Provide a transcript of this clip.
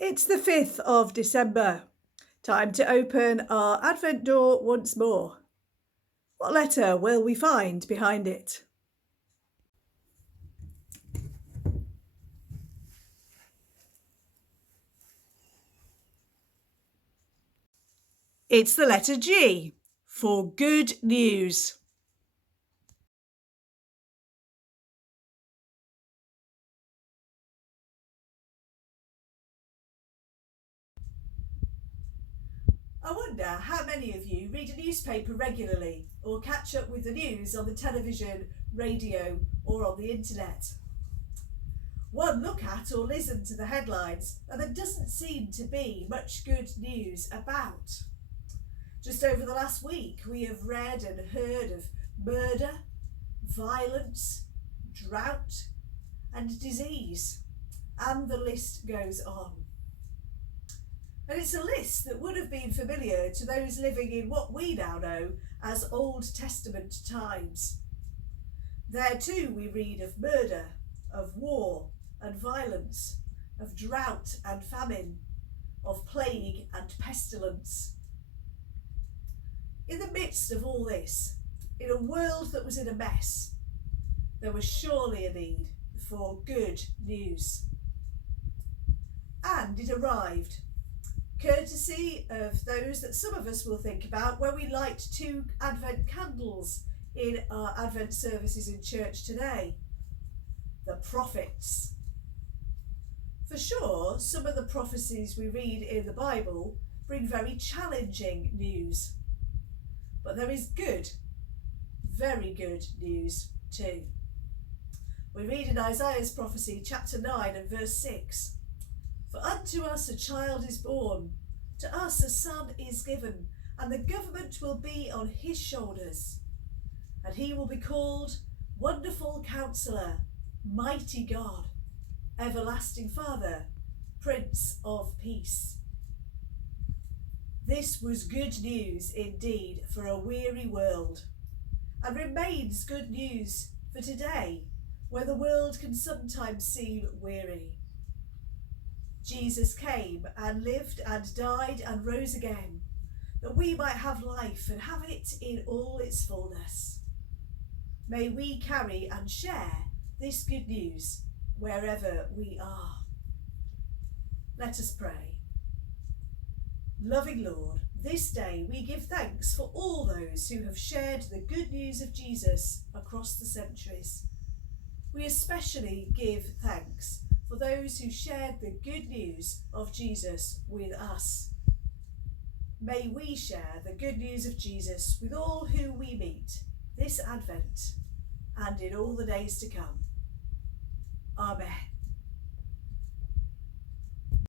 It's the 5th of December. Time to open our Advent door once more. What letter will we find behind it? It's the letter G for good news. I wonder how many of you read a newspaper regularly or catch up with the news on the television, radio, or on the internet. One look at or listen to the headlines, and there doesn't seem to be much good news about. Just over the last week, we have read and heard of murder, violence, drought, and disease, and the list goes on. And it's a list that would have been familiar to those living in what we now know as Old Testament times. There too we read of murder, of war and violence, of drought and famine, of plague and pestilence. In the midst of all this, in a world that was in a mess, there was surely a need for good news. And it arrived, courtesy of those that some of us will think about when we light 2 Advent candles in our Advent services in church today. The prophets. For sure, some of the prophecies we read in the Bible bring very challenging news. But there is good, very good news too. We read in Isaiah's prophecy, chapter 9 and verse 6. For unto us a child is born, to us a son is given, and the government will be on his shoulders. And he will be called Wonderful Counselor, Mighty God, Everlasting Father, Prince of Peace. This was good news indeed for a weary world, and remains good news for today, where the world can sometimes seem weary. Jesus came and lived and died and rose again, that we might have life and have it in all its fullness. May we carry and share this good news wherever we are. Let us pray. Loving Lord, this day we give thanks for all those who have shared the good news of Jesus across the centuries. We especially give thanks for those who shared the good news of Jesus with us. May we share the good news of Jesus with all who we meet this Advent and in all the days to come. Amen.